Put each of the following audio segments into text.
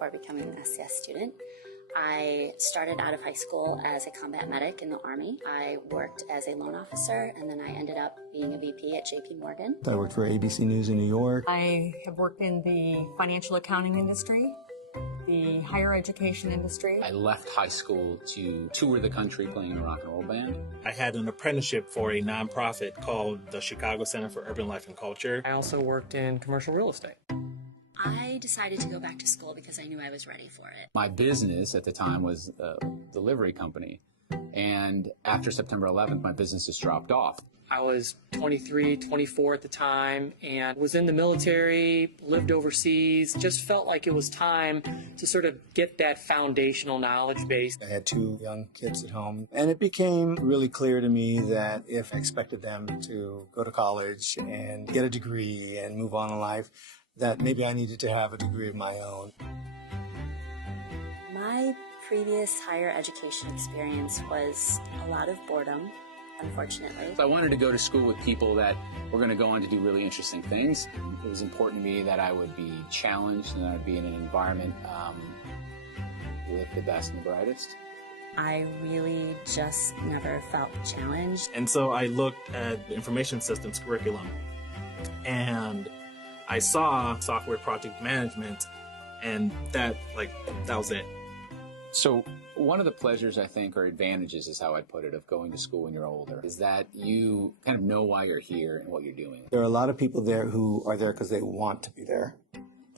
before becoming an SCS student. I started out of high school as a combat medic in the Army. I worked as a loan officer, and then I ended up being a VP at JP Morgan. I worked for ABC News in New York. I have worked in the financial accounting industry, the higher education industry. I left high school to tour the country playing in a rock and roll band. I had an apprenticeship for a nonprofit called the Chicago Center for Urban Life and Culture. I also worked in commercial real estate. I decided to go back to school because I knew I was ready for it. My business at the time was a delivery company, and after September 11th, my business just dropped off. I was 23, 24 at the time, and was in the military, lived overseas, just felt like it was time to sort of get that foundational knowledge base. I had 2 young kids at home, and it became really clear to me that if I expected them to go to college and get a degree and move on in life, that maybe I needed to have a degree of my own. My previous higher education experience was a lot of boredom, unfortunately. So I wanted to go to school with people that were going to go on to do really interesting things. It was important to me that I would be challenged and I would be in an environment with the best and the brightest. I really just never felt challenged. And so I looked at the information systems curriculum, and I saw software project management, and that was it. So one of the pleasures, I think, or advantages is how I'd put it, of going to school when you're older, is that you kind of know why you're here and what you're doing. There are a lot of people there who are there because they want to be there.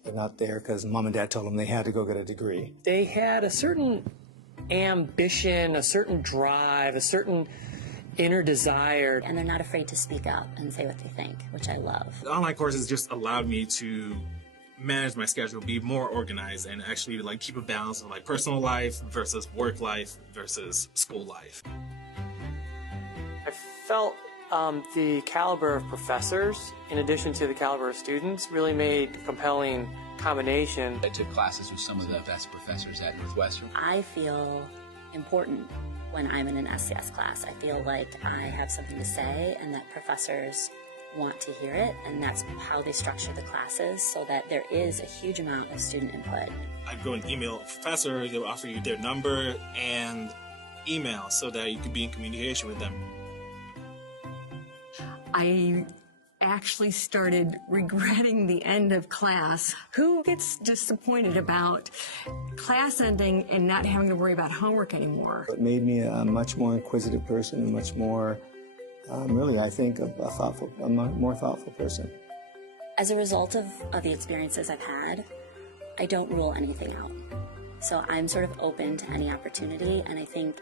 They're not there because mom and dad told them they had to go get a degree. They had a certain ambition, a certain drive, a certain inner desire. And they're not afraid to speak up and say what they think, which I love. The online courses just allowed me to manage my schedule, be more organized, and actually keep a balance of personal life versus work life versus school life. I felt the caliber of professors, in addition to the caliber of students, really made a compelling combination. I took classes with some of the best professors at Northwestern. I feel important when I'm in an SCS class. I feel like I have something to say and that professors want to hear it, and that's how they structure the classes so that there is a huge amount of student input. I'd go and email a professor, they'll offer you their number and email so that you can be in communication with them. I actually started regretting the end of class. Who gets disappointed about class ending and not having to worry about homework anymore? It made me a much more inquisitive person and much more, really, I think, a more thoughtful person. As a result of the experiences I've had, I don't rule anything out. So I'm sort of open to any opportunity, and I think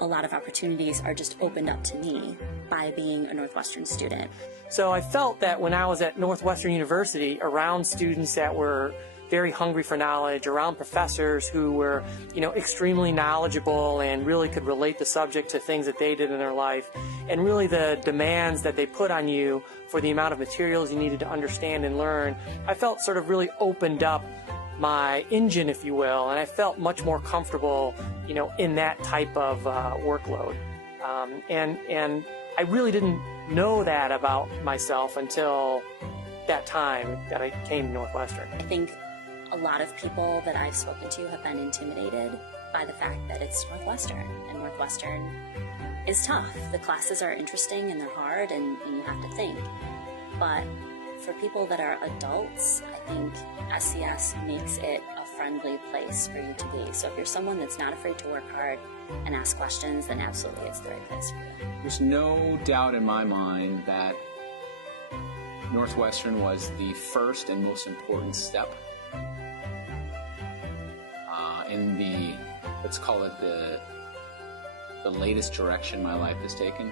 a lot of opportunities are just opened up to me by being a Northwestern student. So I felt that when I was at Northwestern University, around students that were very hungry for knowledge, around professors who were, extremely knowledgeable and really could relate the subject to things that they did in their life, and really the demands that they put on you for the amount of materials you needed to understand and learn, I felt sort of really opened up my engine, if you will, and I felt much more comfortable, in that type of workload. And I really didn't know that about myself until that time that I came to Northwestern. I think a lot of people that I've spoken to have been intimidated by the fact that it's Northwestern, and Northwestern is tough. The classes are interesting and they're hard, and you have to think. But for people that are adults, I think SCS makes it a friendly place for you to be. So if you're someone that's not afraid to work hard and ask questions, then absolutely it's the right place for you. There's no doubt in my mind that Northwestern was the first and most important step in the, let's call it the latest direction my life has taken.